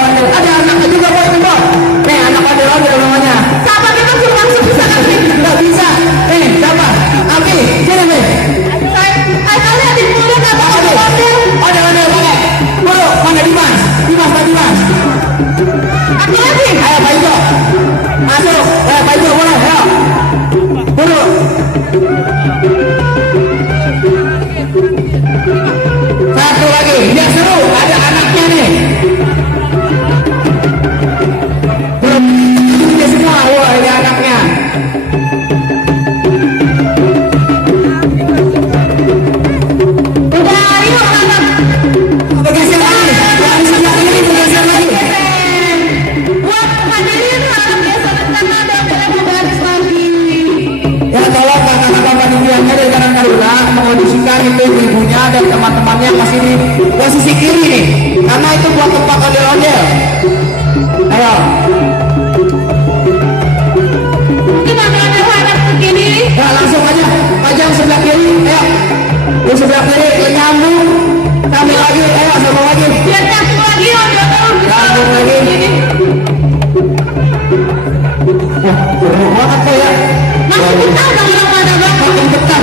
ondel. Ada anaknya juga boy itu boy. Nih anak ondel namanya. Siapa kita suruh langsung bisa kan sih? Nggak bisa. Nih siapa? Abi. Sini nih. Kali adik muda nggak tahu Abi. ondel. Ondel boleh. Bro, mana Dimas? Dimas. Aku lagi. Ayo Pak Ijo. Masuk. Pak Ijo boleh. Ayo. Bro. Satu lagi, biar seru, ada anaknya nih. Belum ini semua, wah ini anaknya. Udah, ayo anak. Bergeser lagi, yang sebelah kiri bergeser lagi. Buat hadirin harap biasa karena ada yang baris lagi. Ya tolong kakak-kakak panitianya dari Karang Taruna mengondisikan itu ibunya dan teman-temannya yang masih di posisi kiri nih, karena itu buat tempat ondel-ondel. Ayo. Gimana ada anak begini? Ya langsung aja, pajang sebelah kiri, ayo. Di sebelah kiri, nyambung. Sambung lagi, ayo sambung lagi. Biar nyambung lagi ondel. Sambung lagi. Wah, seru banget tuh ya. Masih betah dong orang pada bang. Makin betah